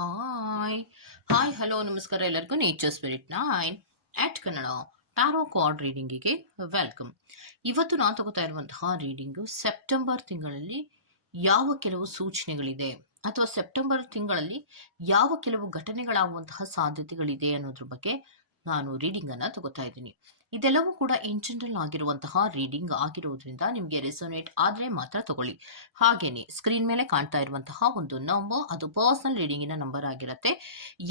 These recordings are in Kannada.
ಹಾಯ್ ಹಾಯ್ ಹಲೋ ನಮಸ್ಕಾರ ಎಲ್ಲರಿಗೂ nature spirit nine eight Kannada tarot card ರೀಡಿಂಗಿಗೆ welcome ಇವತ್ತು ನಾನು ತಗೋತಾ ಇರುವಂತಹ ರೀಡಿಂಗು ಸೆಪ್ಟೆಂಬರ್ ತಿಂಗಳಲ್ಲಿ ಯಾವ ಕೆಲವು ಸೂಚನೆಗಳಿದೆ? ಅಥವಾ ಸೆಪ್ಟೆಂಬರ್ ತಿಂಗಳಲ್ಲಿ ಯಾವ ಕೆಲವು ಘಟನೆಗಳಾಗುವಂತಹ ಸಾಧ್ಯತೆಗಳಿದೆ ಅನ್ನೋದ್ರ ಬಗ್ಗೆ ನಾನು ರೀಡಿಂಗ್ ಅನ್ನ ತಗೋತಾ ಇದ್ದೀನಿ. ಇದೆಲ್ಲವೂ ಕೂಡ ಇನ್ ಜನರಲ್ ಆಗಿರುವಂತಹ ರೀಡಿಂಗ್ ಆಗಿರೋದ್ರಿಂದ ನಿಮಗೆ ರೆಸೊನೇಟ್ ಆದ್ರೆ ಮಾತ್ರ ತಗೊಳ್ಳಿ. ಹಾಗೇನೆ ಸ್ಕ್ರೀನ್ ಮೇಲೆ ಕಾಣ್ತಾ ಇರುವಂತಹ ಒಂದು ನಂಬರ್ ಅದು ಪರ್ಸನಲ್ ರೀಡಿಂಗಿನ ನಂಬರ್ ಆಗಿರುತ್ತೆ.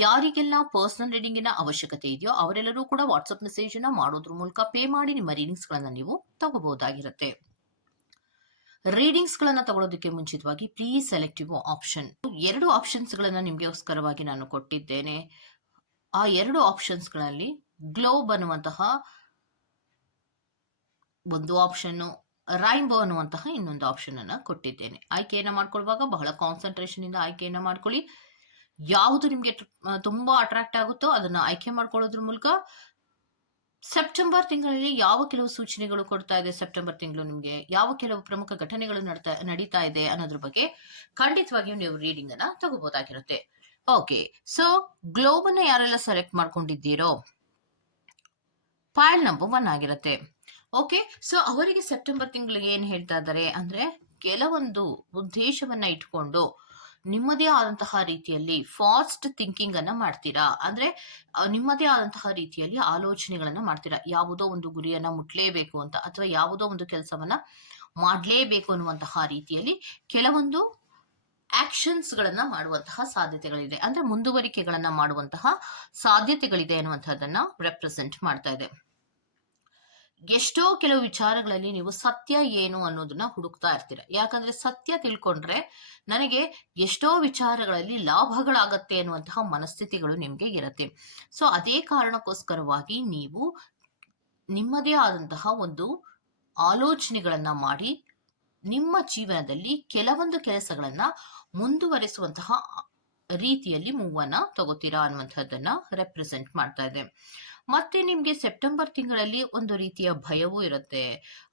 ಯಾರಿಗೆಲ್ಲ ಪರ್ಸನಲ್ ರೀಡಿಂಗಿನ ಅವಶ್ಯಕತೆ ಇದೆಯೋ ಅವರೆಲ್ಲರೂ ಕೂಡ ವಾಟ್ಸಪ್ ಮೆಸೇಜ್ನ ಮಾಡೋದ್ರ ಮೂಲಕ ಪೇ ಮಾಡಿ ನಿಮ್ಮ ರೀಡಿಂಗ್ಸ್ ಗಳನ್ನ ನೀವು ತಗೋಬಹುದಾಗಿರುತ್ತೆ. ರೀಡಿಂಗ್ಸ್ ಗಳನ್ನ ತಗೊಳ್ಳೋದಕ್ಕೆ ಮುಂಚಿತವಾಗಿ ಪ್ಲೀಸ್ ಸೆಲೆಕ್ಟಿವ್ ಆಪ್ಷನ್ ಎರಡು ಆಪ್ಷನ್ಸ್ ಗಳನ್ನ ನಿಮಗೋಸ್ಕರವಾಗಿ ನಾನು ಕೊಟ್ಟಿದ್ದೇನೆ. ಆ ಎರಡು ಆಪ್ಷನ್ಸ್ಗಳಲ್ಲಿ ಗ್ಲೋಬ್ ಅನ್ನುವಂತಹ ಒಂದು ಆಪ್ಷನ್ ರೈಂಬೋ ಅನ್ನುವಂತಹ ಇನ್ನೊಂದು ಆಪ್ಷನ್ ಅನ್ನ ಕೊಟ್ಟಿದ್ದೇನೆ. ಆಯ್ಕೆಯನ್ನ ಮಾಡ್ಕೊಳ್ಳುವಾಗ ಬಹಳ ಕಾನ್ಸಂಟ್ರೇಷನ್ ಇಂದ ಆಯ್ಕೆಯನ್ನ ಮಾಡ್ಕೊಳ್ಳಿ. ಯಾವುದು ನಿಮಗೆ ತುಂಬಾ ಅಟ್ರಾಕ್ಟ್ ಆಗುತ್ತೋ ಅದನ್ನ ಆಯ್ಕೆ ಮಾಡ್ಕೊಳ್ಳೋದ್ರ ಮೂಲಕ ಸೆಪ್ಟೆಂಬರ್ ತಿಂಗಳಲ್ಲಿ ಯಾವ ಕೆಲವು ಸೂಚನೆಗಳು ಕೊಡ್ತಾ ಇದೆ? ಸೆಪ್ಟೆಂಬರ್ ತಿಂಗಳು ನಿಮಗೆ ಯಾವ ಕೆಲವು ಪ್ರಮುಖ ಘಟನೆಗಳು ನಡ್ತಾ, ನಡೀತಾ ಇದೆ ಅನ್ನೋದ್ರ ಬಗ್ಗೆ ಖಂಡಿತವಾಗಿಯೂ ನೀವು ರೀಡಿಂಗ್ ಅನ್ನ ತಗೋಬಹುದಾಗಿರುತ್ತೆ ಓಕೆ ಸೊ ಗ್ಲೋಬ್ ಅನ್ನ ಯಾರೆಲ್ಲ ಸೆಲೆಕ್ಟ್ ಮಾಡ್ಕೊಂಡಿದ್ದೀರೋ? ಫೈಲ್ ನಂಬರ್ ಒನ್ ಆಗಿರುತ್ತೆ. ಓಕೆ ಸೊ ಅವರಿಗೆ ಸೆಪ್ಟೆಂಬರ್ ತಿಂಗಳಿಗೆ ಏನು ಹೇಳ್ತಾ ಇದ್ದಾರೆ ಅಂದ್ರೆ ಕೆಲವೊಂದು ಉದ್ದೇಶವನ್ನ ಇಟ್ಕೊಂಡು ನಿಮ್ಮದೇ ಆದಂತಹ ರೀತಿಯಲ್ಲಿ ಫಾಸ್ಟ್ ಥಿಂಕಿಂಗ್ ಅನ್ನ ಮಾಡ್ತೀರಾ? ಅಂದ್ರೆ ನಿಮ್ಮದೇ ಆದಂತಹ ರೀತಿಯಲ್ಲಿ ಆಲೋಚನೆಗಳನ್ನ ಮಾಡ್ತೀರಾ? ಯಾವುದೋ ಒಂದು ಗುರಿಯನ್ನ ಮುಟ್ಲೇಬೇಕು ಅಂತ ಅಥವಾ ಯಾವುದೋ ಒಂದು ಕೆಲಸವನ್ನ ಮಾಡ್ಲೇಬೇಕು ಅನ್ನುವಂತಹ ರೀತಿಯಲ್ಲಿ ಕೆಲವೊಂದು ಆಕ್ಷನ್ಸ್ ಗಳನ್ನ ಮಾಡುವಂತಹ ಸಾಧ್ಯತೆಗಳಿದೆ. ಅಂದ್ರೆ ಮುಂದುವರಿಕೆಗಳನ್ನ ಮಾಡುವಂತಹ ಸಾಧ್ಯತೆಗಳಿದೆ ಅನ್ನುವಂಥದ್ದನ್ನ ರೆಪ್ರೆಸೆಂಟ್ ಮಾಡ್ತಾ ಇದೆ. ಎಷ್ಟೋ ಕೆಲವು ವಿಚಾರಗಳಲ್ಲಿ ನೀವು ಸತ್ಯ ಏನು ಅನ್ನೋದನ್ನ ಹುಡುಕ್ತಾ ಇರ್ತೀರ. ಯಾಕಂದ್ರೆ ಸತ್ಯ ತಿಳ್ಕೊಂಡ್ರೆ ನನಗೆ ಎಷ್ಟೋ ವಿಚಾರಗಳಲ್ಲಿ ಲಾಭಗಳಾಗತ್ತೆ ಅನ್ನುವಂತಹ ಮನಸ್ಥಿತಿಗಳು ನಿಮ್ಗೆ ಇರತ್ತೆ. ಸೊ ಅದೇ ಕಾರಣಕ್ಕೋಸ್ಕರವಾಗಿ ನೀವು ನಿಮ್ಮದೇ ಆದಂತಹ ಒಂದು ಆಲೋಚನೆಗಳನ್ನ ಮಾಡಿ ನಿಮ್ಮ ಜೀವನದಲ್ಲಿ ಕೆಲವೊಂದು ಕೆಲಸಗಳನ್ನ ಮುಂದುವರಿಸುವಂತಹ ರೀತಿಯಲ್ಲಿ ಮೂವನ್ನ ತಗೋತೀರಾ ಅನ್ನುವಂಥದ್ದನ್ನ ರೆಪ್ರೆಸೆಂಟ್ ಮಾಡ್ತಾ ಇದೆ. ಮತ್ತೆ ನಿಮ್ಗೆ ಸೆಪ್ಟೆಂಬರ್ ತಿಂಗಳಲ್ಲಿ ಒಂದು ರೀತಿಯ ಭಯವೂ ಇರುತ್ತೆ,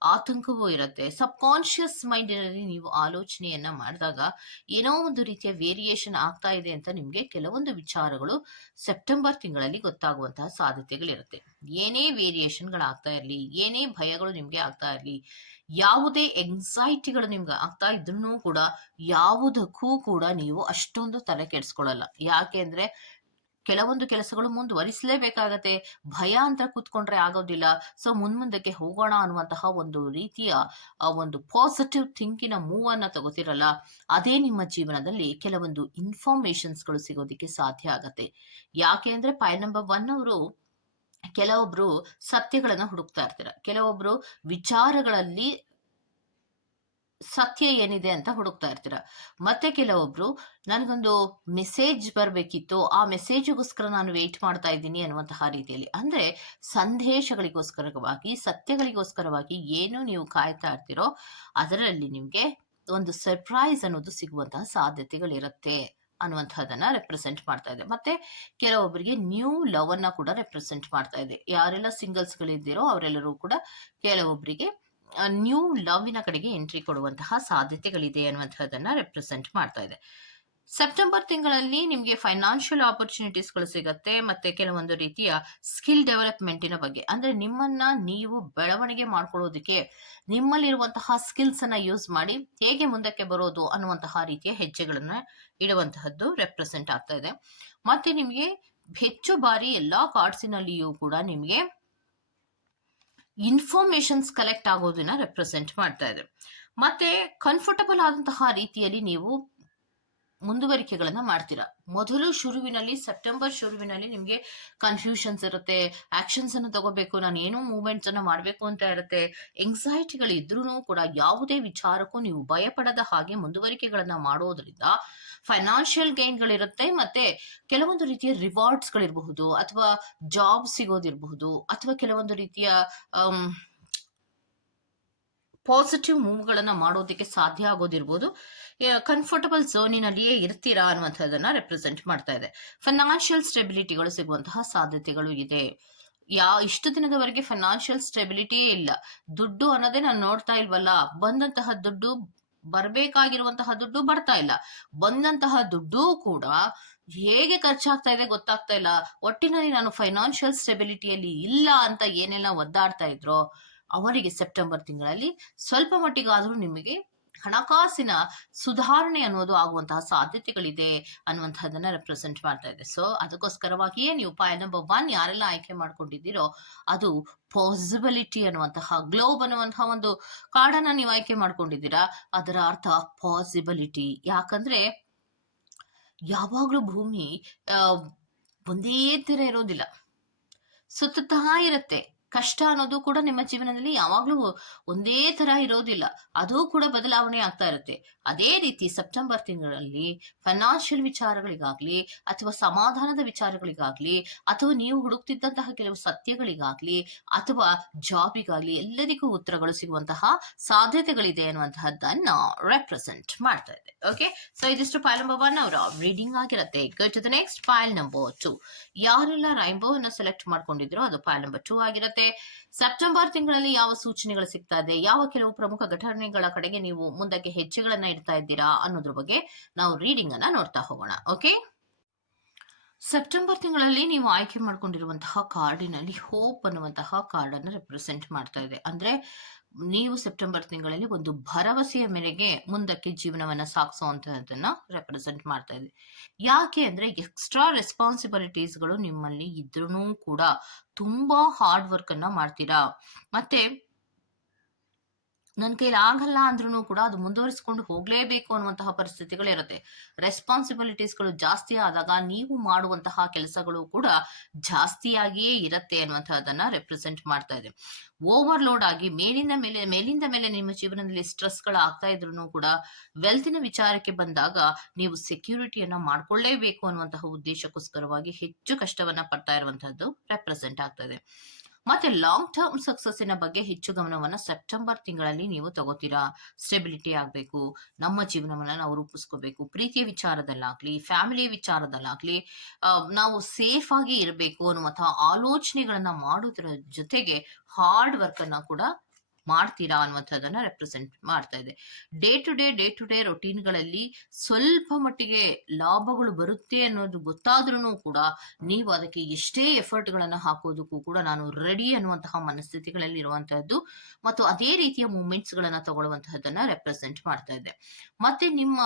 ಆತಂಕವೂ ಇರುತ್ತೆ. ಸಬ್ ಕಾನ್ಶಿಯಸ್ ಮೈಂಡಿನಲ್ಲಿ ನೀವು ಆಲೋಚನೆಯನ್ನ ಮಾಡಿದಾಗ ಏನೋ ಒಂದು ರೀತಿಯ ವೇರಿಯೇಷನ್ ಆಗ್ತಾ ಇದೆ ಅಂತ ನಿಮ್ಗೆ ಕೆಲವೊಂದು ವಿಚಾರಗಳು ಸೆಪ್ಟೆಂಬರ್ ತಿಂಗಳಲ್ಲಿ ಗೊತ್ತಾಗುವಂತಹ ಸಾಧ್ಯತೆಗಳಿರುತ್ತೆ. ಏನೇ ವೇರಿಯೇಷನ್ಗಳಾಗ್ತಾ ಇರಲಿ, ಏನೇ ಭಯಗಳು ನಿಮ್ಗೆ ಆಗ್ತಾ ಇರಲಿ ಯಾವುದೇ ಎಂಗ್ಸೈಟಿಗಳು ನಿಮ್ಗೆ ಆಗ್ತಾ ಇದ್ರೂ ಕೂಡ ಯಾವುದಕ್ಕೂ ಕೂಡ ನೀವು ಅಷ್ಟೊಂದು ತಲೆ ಕೆಡಿಸ್ಕೊಳ್ಳಲ್ಲ ಯಾಕೆಂದ್ರೆ ಕೆಲವೊಂದು ಕೆಲಸಗಳು ಮುಂದುವರಿಸಲೇಬೇಕಾಗತ್ತೆ. ಭಯ ಅಂತ ಕೂತ್ಕೊಂಡ್ರೆ ಆಗೋದಿಲ್ಲ. ಸೊ ಮುಂದಕ್ಕೆ ಹೋಗೋಣ ಅನ್ನುವಂತಹ ಒಂದು ರೀತಿಯ ಒಂದು ಪಾಸಿಟಿವ್ ಥಿಂಕಿನ ಮೂವ್ ಅನ್ನ ತಗೋತಿರಲ್ಲ, ಅದೇ ನಿಮ್ಮ ಜೀವನದಲ್ಲಿ ಕೆಲವೊಂದು ಇನ್ಫಾರ್ಮೇಶನ್ಸ್ಗಳು ಸಿಗೋದಿಕ್ಕೆ ಸಾಧ್ಯ ಆಗತ್ತೆ. ಯಾಕೆ ಅಂದ್ರೆ ಪಾಯ್ ನಂಬರ್ ಒನ್ ಅವರು ಕೆಲವೊಬ್ರು ಸತ್ಯಗಳನ್ನ ಹುಡುಕ್ತಾ ಇರ್ತೀರ. ಕೆಲವೊಬ್ರು ವಿಚಾರಗಳಲ್ಲಿ ಸತ್ಯ ಏನಿದೆ ಅಂತ ಹುಡುಕ್ತಾ ಇರ್ತೀರ. ಮತ್ತೆ ಕೆಲವೊಬ್ರು, ನನಗೊಂದು ಮೆಸೇಜ್ ಬರಬೇಕಿತ್ತು. ಆ ಮೆಸೇಜ್ಗೋಸ್ಕರ ನಾನು ವೇಟ್ ಮಾಡ್ತಾ ಇದ್ದೀನಿ ಅನ್ನುವಂತಹ ರೀತಿಯಲ್ಲಿ. ಅಂದ್ರೆ ಸಂದೇಶಗಳಿಗೋಸ್ಕರವಾಗಿ, ಸತ್ಯಗಳಿಗೋಸ್ಕರವಾಗಿ ಏನು ನೀವು ಕಾಯ್ತಾ ಇರ್ತೀರೋ, ಅದರಲ್ಲಿ ನಿಮ್ಗೆ ಒಂದು ಸರ್ಪ್ರೈಸ್ ಅನ್ನೋದು ಸಿಗುವಂತಹ ಸಾಧ್ಯತೆಗಳಿರುತ್ತೆ. ಅನ್ನುವಂಥದ್ದನ್ನ ರೆಪ್ರೆಸೆಂಟ್ ಮಾಡ್ತಾ ಇದೆ. ಮತ್ತೆ ಕೆಲವೊಬ್ಬರಿಗೆ ನ್ಯೂ ಲವ್ ಅನ್ನ ಕೂಡ ರೆಪ್ರೆಸೆಂಟ್ ಮಾಡ್ತಾ ಇದೆ. ಯಾರೆಲ್ಲ ಸಿಂಗಲ್ಸ್ ಗಳಿದ್ದೀರೋ ಅವರೆಲ್ಲರೂ ಕೂಡ ಕೆಲವೊಬ್ಬರಿಗೆ ನ್ಯೂ ಲವ್ವಿನ ಕಡೆಗೆ ಎಂಟ್ರಿ ಕೊಡುವಂತಹ ಸಾಧ್ಯತೆಗಳಿದೆ ಅನ್ನುವಂಥದ್ದನ್ನ ರೆಪ್ರೆಸೆಂಟ್ ಮಾಡ್ತಾ ಇದೆ. ಸೆಪ್ಟೆಂಬರ್ ತಿಂಗಳಲ್ಲಿ ನಿಮಗೆ ಫೈನಾನ್ಷಿಯಲ್ ಆಪರ್ಚುನಿಟೀಸ್ಗಳು ಸಿಗತ್ತೆ ಮತ್ತೆ ಕೆಲವೊಂದು ರೀತಿಯ ಸ್ಕಿಲ್ ಡೆವಲಪ್ಮೆಂಟಿನ ಬಗ್ಗೆ. ಅಂದ್ರೆ ನಿಮ್ಮನ್ನ ನೀವು ಬೆಳವಣಿಗೆ ಮಾಡ್ಕೊಳ್ಳೋದಕ್ಕೆ ನಿಮ್ಮಲ್ಲಿರುವಂತಹ ಸ್ಕಿಲ್ಸ್ ಅನ್ನ ಯೂಸ್ ಮಾಡಿ ಹೇಗೆ ಮುಂದಕ್ಕೆ ಬರೋದು ಅನ್ನುವಂತಹ ರೀತಿಯ ಹೆಜ್ಜೆಗಳನ್ನ ಇಡುವಂತಹದ್ದು ರೆಪ್ರೆಸೆಂಟ್ ಆಗ್ತಾ ಇದೆ. ಮತ್ತೆ ನಿಮಗೆ ಹೆಚ್ಚು ಬಾರಿ ಎಲ್ಲಾ ಕಾರ್ಡ್ಸಿನಲ್ಲಿಯೂ ಕೂಡ ನಿಮಗೆ ಇನ್ಫಾರ್ಮೇಶನ್ಸ್ ಕಲೆಕ್ಟ್ ಆಗೋದನ್ನ ರೆಪ್ರೆಸೆಂಟ್ ಮಾಡ್ತಾ ಇದೆ. ಮತ್ತೆ ಕಂಫರ್ಟಬಲ್ ಆದಂತಹ ರೀತಿಯಲ್ಲಿ ನೀವು ಮುಂದುವರಿಕೆಗಳನ್ನ ಮಾಡ್ತೀರಾ? ಮೊದಲು ಶುರುವಿನಲ್ಲಿ, ಸೆಪ್ಟೆಂಬರ್ ಶುರುವಿನಲ್ಲಿ ನಿಮಗೆ ಕನ್ಫ್ಯೂಷನ್ಸ್ ಇರುತ್ತೆ ಆಕ್ಷನ್ಸ್ ಅನ್ನು ತಗೋಬೇಕು, ನಾನು ಏನು ಮೂವ್ಮೆಂಟ್ಸ್ ಅನ್ನ ಮಾಡಬೇಕು ಅಂತ ಇರುತ್ತೆ. ಎಂಗ್ಸೈಟಿಗಳು ಇದ್ರೂ ಕೂಡ ಯಾವುದೇ ವಿಚಾರಕ್ಕೂ ನೀವು ಭಯಪಡದ ಹಾಗೆ ಮುಂದುವರಿಕೆಗಳನ್ನ ಮಾಡೋದ್ರಿಂದ ಫೈನಾನ್ಷಿಯಲ್ ಗೈನ್ಗಳಿರುತ್ತೆ ಮತ್ತೆ ಕೆಲವೊಂದು ರೀತಿಯ ರಿವಾರ್ಡ್ಸ್ ಗಳಿರಬಹುದು ಅಥವಾ ಜಾಬ್ ಸಿಗೋದಿರಬಹುದು ಅಥವಾ ಕೆಲವೊಂದು ರೀತಿಯ ಪಾಸಿಟಿವ್ ಮೂವ್ಗಳನ್ನ ಮಾಡೋದಕ್ಕೆ ಸಾಧ್ಯ ಆಗೋದಿರ್ಬೋದು. ಕಂಫರ್ಟಬಲ್ ಝೋನಿನಲ್ಲಿಯೇ ಇರ್ತೀರಾ ಅನ್ನುವಂಥದ್ದನ್ನ ರೆಪ್ರೆಸೆಂಟ್ ಮಾಡ್ತಾ ಇದೆ. ಫೈನಾನ್ಷಿಯಲ್ ಸ್ಟೆಬಿಲಿಟಿಗಳು ಸಿಗುವಂತಹ ಸಾಧ್ಯತೆಗಳು ಇದೆ. ಯಾ, ಇಷ್ಟು ದಿನದವರೆಗೆ ಫೈನಾನ್ಷಿಯಲ್ ಸ್ಟೆಬಿಲಿಟಿಯೇ ಇಲ್ಲ. ದುಡ್ಡು ಅನ್ನೋದೇ ನಾನು ನೋಡ್ತಾ ಇಲ್ವಲ್ಲ? ಬಂದಂತಹ ದುಡ್ಡು ಬರ್ಬೇಕಾಗಿರುವಂತಹ ದುಡ್ಡು ಬರ್ತಾ ಇಲ್ಲ. ಬಂದಂತಹ ದುಡ್ಡು ಕೂಡ ಹೇಗೆ ಖರ್ಚಾಗ್ತಾ ಇದೆ ಗೊತ್ತಾಗ್ತಾ ಇಲ್ಲ. ಒಟ್ಟಿನಲ್ಲಿ ನಾನು ಫೈನಾನ್ಷಿಯಲ್ ಸ್ಟೆಬಿಲಿಟಿಯಲ್ಲಿ ಇಲ್ಲ ಅಂತ ಏನೆಲ್ಲ ಒದ್ದಾಡ್ತಾ ಇದ್ರೋ, ಅವರಿಗೆ ಸೆಪ್ಟೆಂಬರ್ ತಿಂಗಳಲ್ಲಿ ಸ್ವಲ್ಪ ಮಟ್ಟಿಗಾದ್ರೂ ನಿಮಗೆ ಹಣಕಾಸಿನ ಸುಧಾರಣೆ ಅನ್ನೋದು ಆಗುವಂತಹ ಸಾಧ್ಯತೆಗಳಿದೆ ಅನ್ನುವಂತಹದನ್ನ ರೆಪ್ರೆಸೆಂಟ್ ಮಾಡ್ತಾ ಇದೆ ಸೊ ಅದಕ್ಕೋಸ್ಕರವಾಗಿಯೇ ನೀವು ಉಪಾಯ ನಂಬರ್ ಒನ್ ಯಾರೆಲ್ಲ ಆಯ್ಕೆ ಮಾಡ್ಕೊಂಡಿದ್ದೀರೋ, ಅದು ಪಾಸಿಬಿಲಿಟಿ ಅನ್ನುವಂತಹ ಗ್ಲೋಬ್ ಅನ್ನುವಂತಹ ಒಂದು ಕಾರ್ಡನ್ನ ನೀವು ಆಯ್ಕೆ ಮಾಡ್ಕೊಂಡಿದ್ದೀರಾ, ಅದರ ಅರ್ಥ ಪಾಸಿಬಿಲಿಟಿ ಯಾಕಂದ್ರೆ, ಯಾವಾಗ್ಲೂ ಭೂಮಿ ಒಂದೇ ತರ ಇರೋದಿಲ್ಲ. ಸುತ್ತ ಇರುತ್ತೆ. ಕಷ್ಟ ಅನ್ನೋದು ಕೂಡ ನಿಮ್ಮ ಜೀವನದಲ್ಲಿ ಯಾವಾಗ್ಲೂ ಒಂದೇ ತರ ಇರೋದಿಲ್ಲ. ಅದು ಕೂಡ ಬದಲಾವಣೆ ಆಗ್ತಾ ಇರುತ್ತೆ. ಅದೇ ರೀತಿ ಸೆಪ್ಟೆಂಬರ್ ತಿಂಗಳಲ್ಲಿ ಫೈನಾನ್ಷಿಯಲ್ ವಿಚಾರಗಳಿಗಾಗ್ಲಿ ಅಥವಾ ಸಮಾಧಾನದ ವಿಚಾರಗಳಿಗಾಗ್ಲಿ ಅಥವಾ ನೀವು ಹುಡುಕ್ತಿದ್ದಂತಹ ಕೆಲವು ಸತ್ಯಗಳಿಗಾಗ್ಲಿ ಅಥವಾ ಜಾಬಿಗಾಗ್ಲಿ ಎಲ್ಲರಿಗೂ ಉತ್ತರಗಳು ಸಿಗುವಂತಹ ಸಾಧ್ಯತೆಗಳಿದೆ ಅನ್ನುವಂತಹದ್ದನ್ನ ರೆಪ್ರೆಸೆಂಟ್ ಮಾಡ್ತಾ ಇದೆ ಓಕೆ ಸೊ ಇದಿಷ್ಟು ಫೈಲ್ ನಂಬರ್ ಒನ್ ಅವರ ರೀಡಿಂಗ್ ಆಗಿರುತ್ತೆ. Go to the next file number two ಯಾರೆಲ್ಲ ರೈನ್ಬೋ ಅನ್ನ ಸೆಲೆಕ್ಟ್ ಮಾಡ್ಕೊಂಡಿದ್ರು ಅದು ಫೈಲ್ ನಂಬರ್ ಟೂ ಆಗಿರುತ್ತೆ. ಸೆಪ್ಟೆಂಬರ್ ತಿಂಗಳಲ್ಲಿ ಯಾವ ಸೂಚನೆಗಳು ಸಿಗ್ತಾ ಇದೆ? ಯಾವ ಕೆಲವು ಪ್ರಮುಖ ಘಟನೆಗಳ ಕಡೆಗೆ ನೀವು ಮುಂದಕ್ಕೆ ಹೆಜ್ಜೆಗಳನ್ನ ಇಡ್ತಾ ಇದ್ದೀರಾ ಅನ್ನೋದ್ರ ಬಗ್ಗೆ ನಾವು ರೀಡಿಂಗ್ ಅನ್ನ ನೋಡ್ತಾ ಹೋಗೋಣ ಓಕೆ ಸೆಪ್ಟೆಂಬರ್ ತಿಂಗಳಲ್ಲಿ ನೀವು ಆಯ್ಕೆ ಮಾಡ್ಕೊಂಡಿರುವಂತಹ ಕಾರ್ಡಿನಲ್ಲಿ ಹೋಪ್ ಅನ್ನುವಂತಹ ಕಾರ್ಡ್ ಅನ್ನು ರೆಪ್ರೆಸೆಂಟ್ ಮಾಡ್ತಾ ಇದೆ. ಅಂದ್ರೆ ನೀವು ಸೆಪ್ಟೆಂಬರ್ ತಿಂಗಳಲ್ಲಿ ಒಂದು ಭರವಸೆಯ ಮೇರೆಗೆ ಮುಂದಕ್ಕೆ ಜೀವನವನ್ನ ಸಾಗಿಸುವಂತಹದನ್ನ ರೆಪ್ರೆಸೆಂಟ್ ಮಾಡ್ತಾ ಇದೆ ಯಾಕೆ ಅಂದ್ರೆ ಎಕ್ಸ್ಟ್ರಾ ರೆಸ್ಪಾನ್ಸಿಬಿಲಿಟೀಸ್ಗಳು ನಿಮ್ಮಲ್ಲಿ ಇದ್ರೂ ಕೂಡ ತುಂಬಾ ಹಾರ್ಡ್ ವರ್ಕ್ ಅನ್ನ ಮಾಡ್ತೀರಾ? ಮತ್ತೆ ನನ್ನ ಕೈಲಿ ಆಗಲ್ಲ ಅಂದ್ರೂ ಕೂಡ ಅದು ಮುಂದುವರಿಸ್ಕೊಂಡು ಹೋಗ್ಲೇಬೇಕು ಅನ್ನುವಂತಹ ಪರಿಸ್ಥಿತಿಗಳು ಇರುತ್ತೆ ರೆಸ್ಪಾನ್ಸಿಬಿಲಿಟೀಸ್ಗಳು ಜಾಸ್ತಿ ಆದಾಗ ನೀವು ಮಾಡುವಂತಹ ಕೆಲಸಗಳು ಕೂಡ ಜಾಸ್ತಿಯಾಗಿಯೇ ಇರುತ್ತೆ ಅನ್ನುವಂತಹದನ್ನ ರೆಪ್ರೆಸೆಂಟ್ ಮಾಡ್ತಾ ಇದೆ. ಓವರ್ಲೋಡ್ ಆಗಿ ಮೇಲಿಂದ ಮೇಲೆ ಮೇಲಿಂದ ಮೇಲೆ ನಿಮ್ಮ ಜೀವನದಲ್ಲಿ ಸ್ಟ್ರೆಸ್ಗಳು ಆಗ್ತಾ ಇದ್ರು ಕೂಡ ವೆಲ್ತಿನ ವಿಚಾರಕ್ಕೆ ಬಂದಾಗ ನೀವು ಸೆಕ್ಯೂರಿಟಿಯನ್ನ ಮಾಡ್ಕೊಳ್ಳೇಬೇಕು ಅನ್ನುವಂತಹ ಉದ್ದೇಶಕ್ಕೋಸ್ಕರವಾಗಿ ಹೆಚ್ಚು ಕಷ್ಟವನ್ನ ಪಡ್ತಾ ಇರುವಂತಹದ್ದು ರೆಪ್ರೆಸೆಂಟ್ ಆಗ್ತದೆ ಮತ್ತೆ ಲಾಂಗ್ ಟರ್ಮ್ ಸಕ್ಸಸ್ಸಿನ ಬಗ್ಗೆ ಹೆಚ್ಚು ಗಮನವನ್ನ ಸೆಪ್ಟೆಂಬರ್ ತಿಂಗಳಲ್ಲಿ ನೀವು ತಗೋತೀರಾ? ಸ್ಟೆಬಿಲಿಟಿ ಆಗಬೇಕು, ನಮ್ಮ ಜೀವನವನ್ನ ನಾವು ರೂಪಿಸ್ಕೋಬೇಕು ಪ್ರೀತಿಯ ವಿಚಾರದಲ್ಲಾಗ್ಲಿ ಫ್ಯಾಮಿಲಿ ವಿಚಾರದಲ್ಲಾಗ್ಲಿ ನಾವು ಸೇಫ್ ಆಗಿ ಇರಬೇಕು ಅನ್ನುವಂತಹ ಆಲೋಚನೆಗಳನ್ನ ಮಾಡೋದ್ರ ಜೊತೆಗೆ ಹಾರ್ಡ್ ವರ್ಕ್ ಅನ್ನ ಕೂಡ ಮಾಡ್ತೀರಾ ಅನ್ನುವಂಥದ್ದನ್ನ ರೆಪ್ರೆಸೆಂಟ್ ಮಾಡ್ತಾ ಇದೆ. Day to day day to day ರೊಟೀನ್ಗಳಲ್ಲಿ ಸ್ವಲ್ಪ ಮಟ್ಟಿಗೆ ಲಾಭಗಳು ಬರುತ್ತೆ ಅನ್ನೋದು ಗೊತ್ತಾದ್ರೂ ಕೂಡ ನೀವು ಅದಕ್ಕೆ ಎಷ್ಟೇ ಎಫರ್ಟ್ಗಳನ್ನು ಹಾಕೋದಕ್ಕೂ ಕೂಡ ನಾನು ರೆಡಿ ಅನ್ನುವಂತಹ ಮನಸ್ಥಿತಿಗಳಲ್ಲಿ ಇರುವಂತಹದ್ದು ಮತ್ತು ಅದೇ ರೀತಿಯ ಮೂಮೆಂಟ್ಸ್ಗಳನ್ನು ತಗೊಳ್ಳುವಂತಹದ್ದನ್ನ ರೆಪ್ರೆಸೆಂಟ್ ಮಾಡ್ತಾ ಇದೆ. ಮತ್ತೆ ನಿಮ್ಮ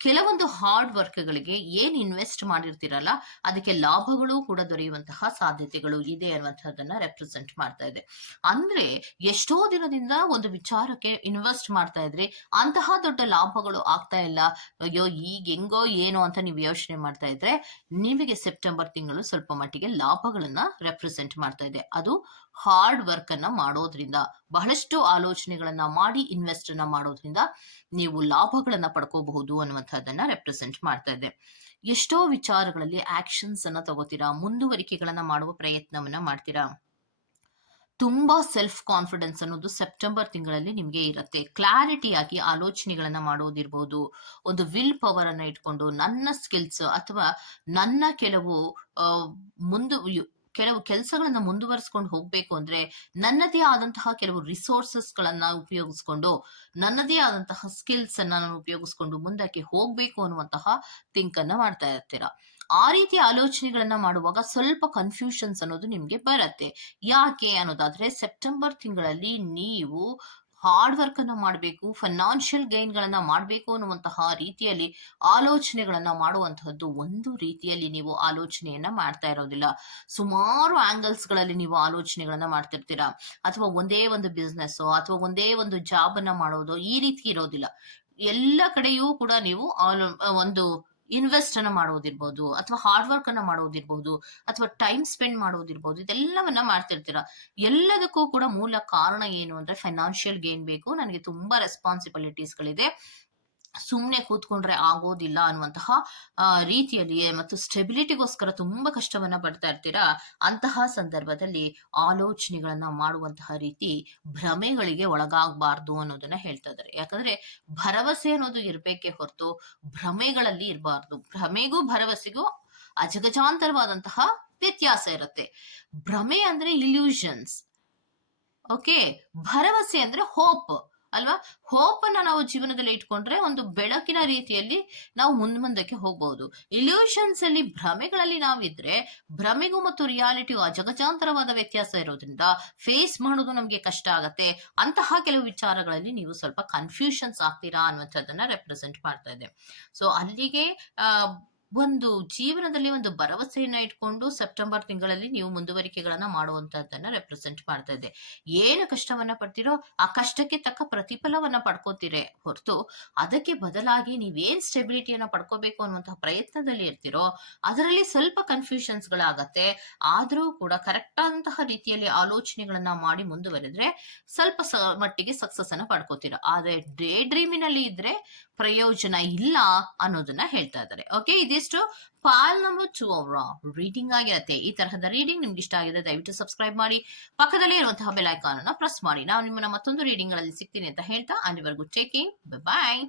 ಕೆಲವೊಂದು ಹಾರ್ಡ್ ವರ್ಕ್ಗಳಿಗೆ ಏನ್ ಇನ್ವೆಸ್ಟ್ ಮಾಡಿರ್ತೀರಲ್ಲ, ಅದಕ್ಕೆ ಲಾಭಗಳು ಕೂಡ ದೊರೆಯುವಂತಹ ಸಾಧ್ಯತೆಗಳು ಇದೆ ಅನ್ನುವಂಥದ್ದನ್ನ ರೆಪ್ರೆಸೆಂಟ್ ಮಾಡ್ತಾ ಇದೆ. ಅಂದ್ರೆ ಎಷ್ಟೋ ದಿನದಿಂದ ಒಂದು ವಿಚಾರಕ್ಕೆ ಇನ್ವೆಸ್ಟ್ ಮಾಡ್ತಾ ಇದ್ರೆ ಅಂತಹ ದೊಡ್ಡ ಲಾಭಗಳು ಆಗ್ತಾ ಇಲ್ಲ. ಅಯ್ಯೋ, ಈಗ ಹೆಂಗೋ ಏನೋ ಅಂತ ನೀವು ಯೋಚನೆ ಮಾಡ್ತಾ ಇದ್ರೆ ನಿಮಗೆ ಸೆಪ್ಟೆಂಬರ್ ತಿಂಗಳು ಸ್ವಲ್ಪ ಮಟ್ಟಿಗೆ ಲಾಭಗಳನ್ನ ರೆಪ್ರೆಸೆಂಟ್ ಮಾಡ್ತಾ ಇದೆ. ಅದು ಹಾರ್ಡ್ ವರ್ಕ್ ಅನ್ನ ಮಾಡೋದ್ರಿಂದ, ಬಹಳಷ್ಟು ಆಲೋಚನೆಗಳನ್ನ ಮಾಡಿ ಇನ್ವೆಸ್ಟ್ ಅನ್ನ ಮಾಡೋದ್ರಿಂದ ನೀವು ಲಾಭಗಳನ್ನ ಪಡ್ಕೋಬಹುದು ಅನ್ನುವಂಥದ್ದನ್ನ ರೆಪ್ರೆಸೆಂಟ್ ಮಾಡ್ತಾ ಇದೆ. ಎಷ್ಟೋ ವಿಚಾರಗಳಲ್ಲಿ ಆಕ್ಷನ್ಸ್ ಅನ್ನ ತಗೋತೀರಾ, ಮುಂದುವರಿಕೆಗಳನ್ನ ಮಾಡುವ ಪ್ರಯತ್ನವನ್ನ ಮಾಡ್ತೀರಾ? ತುಂಬಾ ಸೆಲ್ಫ್ ಕಾನ್ಫಿಡೆನ್ಸ್ ಅನ್ನೋದು ಸೆಪ್ಟೆಂಬರ್ ತಿಂಗಳಲ್ಲಿ ನಿಮಗೆ ಇರುತ್ತೆ. ಕ್ಲಾರಿಟಿಯಾಗಿ ಆಲೋಚನೆಗಳನ್ನ ಮಾಡೋದಿರ್ಬೋದು. ಒಂದು ವಿಲ್ ಪವರ್ ಅನ್ನ ಇಟ್ಕೊಂಡು, ನನ್ನ ಸ್ಕಿಲ್ಸ್ ಅಥವಾ ನನ್ನ ಕೆಲವು ಮುಂದು ಕೆಲವು ಕೆಲಸಗಳನ್ನ ಮುಂದುವರಿಸ್ಕೊಂಡು ಹೋಗ್ಬೇಕು ಅಂದ್ರೆ ನನ್ನದೇ ಆದಂತಹ ಕೆಲವು ರಿಸೋರ್ಸಸ್ ಗಳನ್ನ ಉಪಯೋಗಿಸ್ಕೊಂಡು, ನನ್ನದೇ ಆದಂತಹ ಸ್ಕಿಲ್ಸ್ ಅನ್ನ ನಾನು ಉಪಯೋಗಿಸ್ಕೊಂಡು ಮುಂದಕ್ಕೆ ಹೋಗ್ಬೇಕು ಅನ್ನುವಂತಹ ಥಿಂಕ್ ಅನ್ನ ಮಾಡ್ತಾ ಇರ್ತೀರಾ. ಆ ರೀತಿ ಆಲೋಚನೆಗಳನ್ನ ಮಾಡುವಾಗ ಸ್ವಲ್ಪ ಕನ್ಫ್ಯೂಷನ್ಸ್ ಅನ್ನೋದು ನಿಮ್ಗೆ ಬರತ್ತೆ. ಯಾಕೆ ಅನ್ನೋದಾದ್ರೆ ಸೆಪ್ಟೆಂಬರ್ ತಿಂಗಳಲ್ಲಿ ನೀವು ಹಾರ್ಡ್ ವರ್ಕ್ ಅನ್ನು ಮಾಡಬೇಕು ಫೈನಾನ್ಷಿಯಲ್ ಗೈನ್ ಗಳನ್ನ ಮಾಡಬೇಕು ಅನ್ನುವಂತಹ ರೀತಿಯಲ್ಲಿ ಆಲೋಚನೆಗಳನ್ನ ಮಾಡುವಂತಹದ್ದು ಒಂದು ರೀತಿಯಲ್ಲಿ ನೀವು ಆಲೋಚನೆಯನ್ನ ಮಾಡ್ತಾ ಇರೋದಿಲ್ಲ. ಸುಮಾರು ಆಂಗಲ್ಸ್ಗಳಲ್ಲಿ ನೀವು ಆಲೋಚನೆಗಳನ್ನ ಮಾಡ್ತಿರ್ತೀರಾ? ಅಥವಾ ಒಂದೇ ಒಂದು ಬಿಸ್ನೆಸ್ ಅಥವಾ ಒಂದೇ ಒಂದು ಜಾಬ್ ಅನ್ನ ಮಾಡೋದು ಈ ರೀತಿ ಇರೋದಿಲ್ಲ. ಎಲ್ಲ ಕಡೆಯೂ ಕೂಡ ನೀವು ಒಂದು ಇನ್ವೆಸ್ಟ್ ಅನ್ನ ಮಾಡೋದಿರ್ಬೋದು, ಅಥವಾ ಹಾರ್ಡ್ ವರ್ಕ್ ಅನ್ನ ಮಾಡೋದಿರ್ಬೋದು, ಅಥವಾ ಟೈಮ್ ಸ್ಪೆಂಡ್ ಮಾಡೋದಿರ್ಬೋದು, ಇದೆಲ್ಲವನ್ನ ಮಾಡ್ತಿರ್ತೀರಾ. ಎಲ್ಲದಕ್ಕೂ ಕೂಡ ಮೂಲ ಕಾರಣ ಏನು ಅಂದ್ರೆ ಫೈನಾನ್ಷಿಯಲ್ ಗೇನ್ ಬೇಕು. ನನಗೆ ತುಂಬಾ ರೆಸ್ಪಾನ್ಸಿಬಿಲಿಟೀಸ್ ಗಳಿದೆ. ಸುಮ್ಮನೆ ಕೂತ್ಕೊಂಡ್ರೆ ಆಗೋದಿಲ್ಲ ಅನ್ನುವಂತಹ ರೀತಿಯಲ್ಲಿಯೇ ಮತ್ತು ಸ್ಟೆಬಿಲಿಟಿಗೋಸ್ಕರ ತುಂಬಾ ಕಷ್ಟವನ್ನ ಪಡ್ತಾ ಇರ್ತೀರಾ? ಅಂತಹ ಸಂದರ್ಭದಲ್ಲಿ ಆಲೋಚನೆಗಳನ್ನ ಮಾಡುವಂತಹ ರೀತಿ ಭ್ರಮೆಗಳಿಗೆ ಒಳಗಾಗಬಾರ್ದು ಅನ್ನೋದನ್ನ ಹೇಳ್ತಾ ಇದ್ದಾರೆ. ಯಾಕಂದ್ರೆ ಭರವಸೆ ಅನ್ನೋದು ಇರ್ಬೇಕೇ ಹೊರತು ಭ್ರಮೆಗಳಲ್ಲಿ ಇರಬಾರ್ದು. ಭ್ರಮೆಗೂ ಭರವಸೆಗೂ ಅಜಗಜಾಂತರವಾದಂತಹ ವ್ಯತ್ಯಾಸ ಇರುತ್ತೆ. ಭ್ರಮೆ ಅಂದ್ರೆ ಇಲ್ಯೂಷನ್ಸ್ ಓಕೆ ಭರವಸೆ ಅಂದ್ರೆ ಹೋಪ್ ಅಲ್ವಾ? ಹೋಪ್ ಅನ್ನ ನಾವು ಜೀವನದಲ್ಲಿ ಇಟ್ಕೊಂಡ್ರೆ ಒಂದು ಬೆಳಕಿನ ರೀತಿಯಲ್ಲಿ ನಾವು ಮುಂದ್ ಮುಂದಕ್ಕೆ ಹೋಗ್ಬಹುದು ಇಲ್ಯೂಷನ್ಸ್ ಅಲ್ಲಿ ಭ್ರಮೆಗಳಲ್ಲಿ ನಾವಿದ್ರೆ ಭ್ರಮೆಗೂ ಮತ್ತು ರಿಯಾಲಿಟಿಗೂ ಅಜಗಜಾಂತರವಾದ ವ್ಯತ್ಯಾಸ ಇರೋದ್ರಿಂದ ಫೇಸ್ ಮಾಡೋದು ನಮಗೆ ಕಷ್ಟ ಆಗತ್ತೆ. ಅಂತಹ ಕೆಲವು ವಿಚಾರಗಳಲ್ಲಿ ನೀವು ಸ್ವಲ್ಪ ಕನ್ಫ್ಯೂಷನ್ಸ್ ಆಗ್ತೀರಾ ಅನ್ನುವಂಥದ್ದನ್ನ ರೆಪ್ರೆಸೆಂಟ್ ಮಾಡ್ತಾ ಇದೆ ಸೊ ಅಲ್ಲಿಗೆ ಒಂದು ಜೀವನದಲ್ಲಿ ಒಂದು ಭರವಸೆಯನ್ನ ಇಟ್ಕೊಂಡು ಸೆಪ್ಟೆಂಬರ್ ತಿಂಗಳಲ್ಲಿ ನೀವು ಮುಂದುವರಿಕೆಗಳನ್ನ ಮಾಡುವಂತದ್ದನ್ನ ರೆಪ್ರೆಸೆಂಟ್ ಮಾಡ್ತಾ ಇದೆ. ಏನು ಕಷ್ಟವನ್ನ ಪಡ್ತೀರೋ ಆ ಕಷ್ಟಕ್ಕೆ ತಕ್ಕ ಪ್ರತಿಫಲವನ್ನ ಪಡ್ಕೋತೀರೇ ಹೊರತು ಅದಕ್ಕೆ ಬದಲಾಗಿ ನೀವೇನ್ ಸ್ಟೆಬಿಲಿಟಿಯನ್ನ ಪಡ್ಕೋಬೇಕು ಅನ್ನುವಂತಹ ಪ್ರಯತ್ನದಲ್ಲಿ ಇರ್ತೀರೋ ಅದರಲ್ಲಿ ಸ್ವಲ್ಪ ಕನ್ಫ್ಯೂಷನ್ಸ್ ಗಳಾಗತ್ತೆ ಆದ್ರೂ ಕೂಡ ಕರೆಕ್ಟ್ ಆದಂತಹ ರೀತಿಯಲ್ಲಿ ಆಲೋಚನೆಗಳನ್ನ ಮಾಡಿ ಮುಂದುವರೆದ್ರೆ ಸ್ವಲ್ಪ ಮಟ್ಟಿಗೆ ಸಕ್ಸಸ್ ಅನ್ನ ಪಡ್ಕೋತೀರಾ. ಆದ್ರೆ ಡೇ ಡ್ರೀಮಿನಲ್ಲಿ ಇದ್ರೆ ಪ್ರಯೋಜನ ಇಲ್ಲ ಅನ್ನೋದನ್ನ ಹೇಳ್ತಾ ಇದ್ದಾರೆ. ಓಕೆ ಇದಿಷ್ಟು ಪಾಲ್ ನಂಬರ್ ಟೂ ಅವರ ರೀಡಿಂಗ್ ಆಗಿರುತ್ತೆ ಈ ತರಹದ ರೀಡಿಂಗ್ ನಿಮ್ಗೆ ಇಷ್ಟ ಆಗಿದೆ ದಯವಿಟ್ಟು ಸಬ್ಸ್ಕ್ರೈಬ್ ಮಾಡಿ. ಪಕ್ಕದಲ್ಲಿ ಇರುವಂತಹ ಬೆಲ್ ಐಕಾನ್ ಅನ್ನ ಪ್ರೆಸ್ ಮಾಡಿ. ನಾವು ನಿಮ್ಮನ್ನ ಮತ್ತೊಂದು ರೀಡಿಂಗ್ಗಳಲ್ಲಿ ಸಿಗ್ತೀನಿ ಅಂತ ಹೇಳ್ತಾ, ಅಲ್ಲಿವರೆಗೂ ಟೇಕಿಂಗ್ ಬಾಯ್